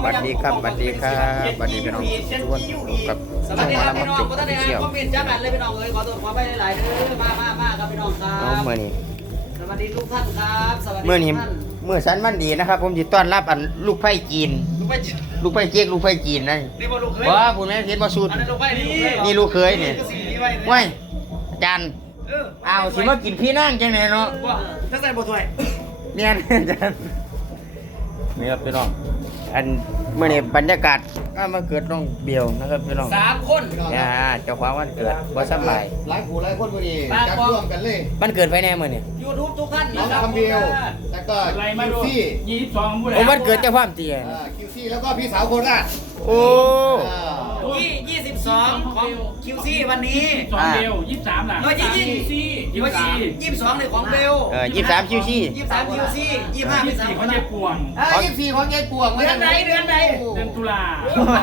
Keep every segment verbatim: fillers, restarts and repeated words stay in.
สวัสดีครับสวัสดีครับสวัสดีพี่น้องทุกคนกับสวัสดีครับพี่น้องก็ท่านได้คอมเมนต์จ้ากันเลยพี่น้องเลยขอตัวขอไปหลายๆเด้อมามามาครับพี่น้องครับเอาเมื่อนี้สวัสดีทุกท่านครับสวัสดีเมื่อนี้ท่านเมื่อสันมันดีนะครับ ผมจะต้อนรับอันลูกไผ่จีนลูกไปลูกไผ่เจ๊กลูกไผ่จีนนั่นนี่บอลลูกเคยว้าผมไม่เห็นว่าสูตรอันนั้นลูกไปนี่นี่ลูกเคยนี่ก็สีนี้ไว้ว้ายอาจารย์เออเอาสิมากินพี่นั่งจังไหนเนาะว่าถ้าใส่บทถ้วยเนี่ยอาจารย์นี่ครับพี่น้องอันเมื่อนี้บรรยากาศก็มาเกิดน้องเบียวนะครับพี่น้องสามคนเนี่ยเจ้าของวันเกิดบ่สบายหลายผู้หลายคนพอดีจัดร่วมกันเลยมันเกิดไปแน่เมื่อนี้ยูทูบทุกท่านน้องนะครับคำเบลแล้วก็อะไรคิมาว ดูซี่ยี่สิบสองผู้ใดโอ้วันเกิดเจ้าความเตียอ่าคิวซี่แล้วก็พี่สาวโคราชโอ้อ่ายี่ยี่สิบสองของคิวซี่วันนี้สองเบลยี่สิบสามหลังเออยี่ยี่สี่ยี่ยี่สิบสี่ยี่สิบสองในของเบลเออยี่สิบสามคิวซี่ยี่สิบสามคิวซี่ยี่สิบห้ายี่พี่สิบสาวสี่คเขานเจ็นั้บนปวงอ่ายี่สิบสี่ของยายปวงเดือนไหนเดือนไหนเดือนตุลา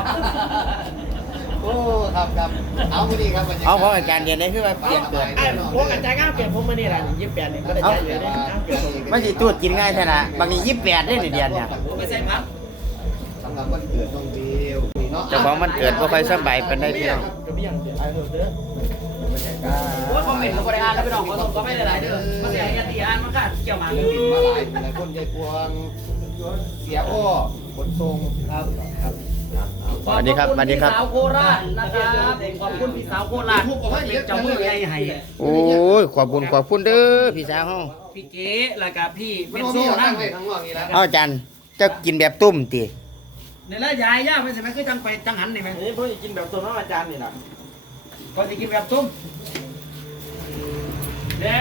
โอ้ครับครับเอาพอดีครับบรรยากาศเอาเพราะอาจารย์เรียนได้คือว่าเปลี่ยนเกิดไอ้พวกอาจารย์เปลี่ยนผมมานี่แหละยี่สิบแปดนี่ก็ได้ใจเลยนะเปลี่ยนผมมันสิตูดกินง่ายแท้นะบางทียี่สิบแปดได้หนึ่งเดือนเนี่ยไม่ใช่พักสำหรับวันเกิดน้องเบลเนาะเจ้าของมันเกิดบ่ค่อยสบายปานใดพี่น้องก็ไม่ยังเสียไอ้เถอะเด้อบรรยากาศโอ้ยคอมเมนต์เราบริอ่านแล้วพี่น้องขอต้องขอไม่หลายๆเด้อมาเสียยันตีอ่านมันก็เกี่ยวมาศิลปินมาหลายหลายคนยายปวงเสียอ้อขนทรงครับครับสวัสดีครับสวัสดีครับขอบคุณพี่สาวโคราชนะครับขอบคุณพี่สาวโคราชเป็นเจ้ามือใหญ่ให้โอ้ยขอบคุณขอบคุณเด้อพี่สาวเฮาพี่เก๋แล้วก็พี่ไม่เป็นต้องโซ่มีนั่นั่งงเลยทั้งว่างนี้แล้วเอาอาจารย์เจะกินแบบตุ้มติเนี่ยแล้วยายย่าไม่ใช่ไหมคือจังไปจังหันนี่ไหมนี่เพิ่งกินแบบตัวน้องอาจารย์นี่แหละก็จะกินแบบตุ้มแดง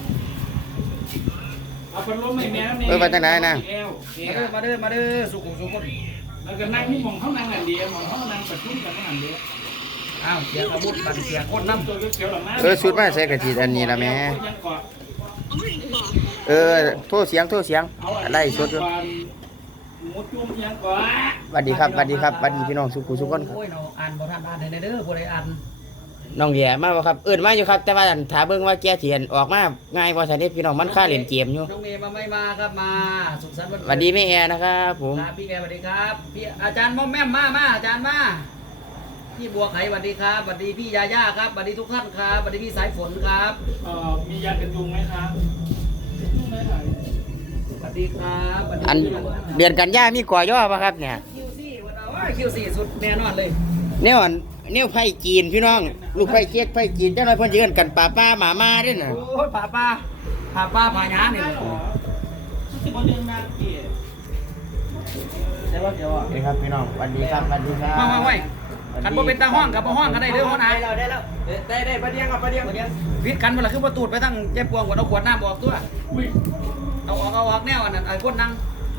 เอาพัดลมให้แม่แม่เออมาจากไหนนะเอวมาเด้อมาเด้อมาเด้อสุขุมสุขุมแล้วก็นั่งที่หมองเขานั่งอันเดียวหมองเขานั่งประชุมกันอันเดียวอ้าวเสียอาวุธกันเสียคนน้ำตัวเขียวๆหลังนั้นเออสุดมาใส่กะทิอันนี้ละแม่ยังเกาะเออโทษเสียงโทษเสียงอะไรสุดอยู่หมูจุ่มยังเกาะสวัสดีครับสวัสดีครับสวัสดีพี่น้องสุขุสุขคนครับโอ้ยเนาะอ่านบ่ทันอ่านในเด้อผู้ใดอ่านน้องแย่มาบ่ครับเอิ้นมาอยู่ครับ แต่ว่าอันถ้าเบิ่งว่าแกเถียนออกมาง่ายกว่าซั่นเด้พี่น้องมันค่าเล่นเกมอยู่น้องเมย์มาไม่มาครับมาสุขสันต์วันสวัสดีแม่แอร์นะครับผมครับพี่แกสวัสดีครับพี่อาจารย์ม่อมแม่มมามาอาจารย์มาพี่บัวไขสวัสดีครับสวัสดีพี่ยาย่าครับสวัสดีทุกท่านครับสวัสดีพี่สายฝนครับเอ่อมียากันยุงไหมครับยุงไหมครับสวัสดีครับสวัสดีอันเดือนกันยามีก่อย่อป่ะครับเนี่ยคิวซี่วันเอาว่าคิวซี่สุดแน่นอนเลยแนวอันแนวไผ่จีนพี่น้อง ลูกไผ่เจ๊กไผ่จีนจังน้อยเพิ่นสิเอิ้นกันป้าป้าหมามาเด้อน่ะโอ้ยป่าป้าป่าป้าผาหยาเนี่ยสิบวันเดือนนาเกียรติใช่ป่ะเดี๋ยวอ่ะนี่ครับพี่น้องสวัสดีครับสวัสดีครับมามาไว้คันบ่เป็นตาห้องกับบ่ห้องกันได้เด้อห้องไหนได้แล้วได้แล้วได้ได้ประเดี๋ยวกับประเดี๋ยวประเดี๋ยวพิษกันเวลาคือบ่ตูดไปทั้งเจ็บปวงกว่าเอาขวดน้ำออกตัวอุ้ยเอาออกเอาออกแนวอันนั้นไอ้คนนั่ง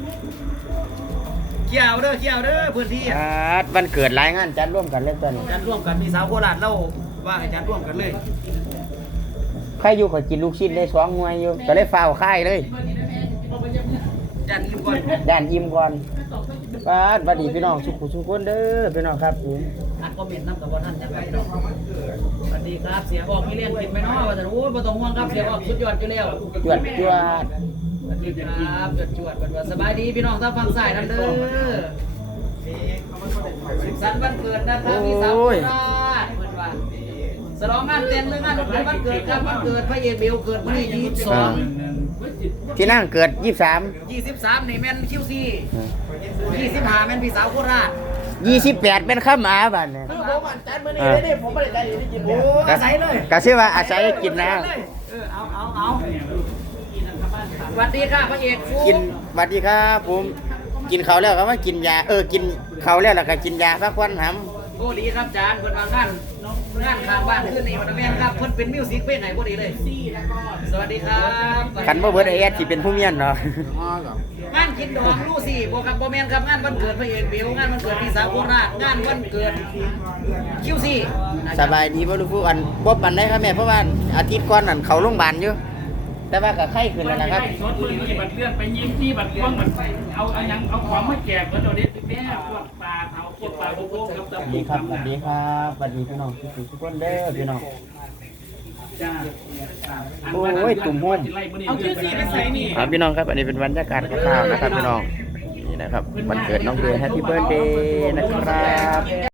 เกี่ยวเด้อเกี่ยวเด้อพื้นที่อ่าวันเกิดหลายงานจัดร่วมกันเลยตอนนี้อาจารย์ร่วมกันมีสาวโคราชเล่าว่าอาจารย์ร่วมกันเลยใครอยู่ขอยกินลูกชิ้นได้สองหน่วยอยู่ก็เลยฟ้าวค่ายเลยอาจารย์ยิ้มก่อนด้านอิ่มก่อนป้าดสวัสดีพี่น้องสุขุสุขคนเด้อพี่น้องครับผมอ่านคอมเมนต์น้ำกับว่าท่านยังไงเนาะสวัสดีครับเสียออกมีเรียนผิดไหมเนาะว่าแต่โอ้ยบ่ต้องห่วงครับเสียออกสุดยอดอยู่แล้วจวดจวดสวัสดีครับจวดจวดวันสบายดีพี่น้องทางฝั่งซ้ายนั่นเด้อสุขสันต์วันเกิดนะครับพี่สาวโคราชเพิ่นว่าฉลองงานแต่งหรืองานวันเกิดครับวันเกิดพระเอกเบลเกิดวันที่ยี่สิบสองที่นั่งเกิดยี่สิบสามยี่สิบสามนี่แม่นคิวซี่ยี่สิบห้าแม่นพี่สาวโคราชยี่สิบแปดเป็นข้าวหมาบ้านเนี่ยคือผมอาจารย์มื่อนี้ได้ได้ผมไม่ได้ใจได้กินโอ้อาศัยเลยก็ชื่อว่าอาศัยกินนะเออเอาเอาเอาสวัสดีค่ะพระเอกฟูกินสวัสดีครับผมกินเขาวแล้วก็ว่ากินยาเออกินเขาวแล้วแล้วก็กินยาพักวันหโอ้ดีครับอาจารย์เพิ่นมางานงานข้างบ้านขึ้นนี่วันแม่นครับเพิ่นเป็นมิวสิกเพลงไหนบ่ดีเลยสวัสดีครับำกันบ่เบิดไอ้แอดที่เป็นผู้เมียนเนาะงานกินดองลูซี่บ่ครับบ่แม่นครับงานวันเกิดพระเอกเบลงานวันเกิดพี่สาวโคราชงานวันเกิดคิวซี่สบายดีบ่ลูกผู้อันบ่ปานใดครับแม่เพราะว่าอาทิตย์ก่อนนั่นเขาโรงพยาบาลอยู่แต่ว่าก็ไข้ขึ้นแล้วนะครับสดมือนี่บัดเลื่อนไปยิ้มที่บัดพ่วงบัดเอาเอายังเอาของมาแจกเหมือนเราเด็ดแม่พวกปลาเผาพวกปลาโบกครับสวัสดีครับสวัสดีครับสวัสดีพี่น้องทุกคนเด้อพี่น้องจ้าโอ้ยตุ่มห้นเอาชื่อสีไปใส่นี่ครับพี่น้องครับอันนี้เป็นบรรยากาศคร่าวๆนะครับพี่น้องนี่นะครับวันเกิดน้องเดือนแฮปปี้เบิร์ดเดย์นะครับ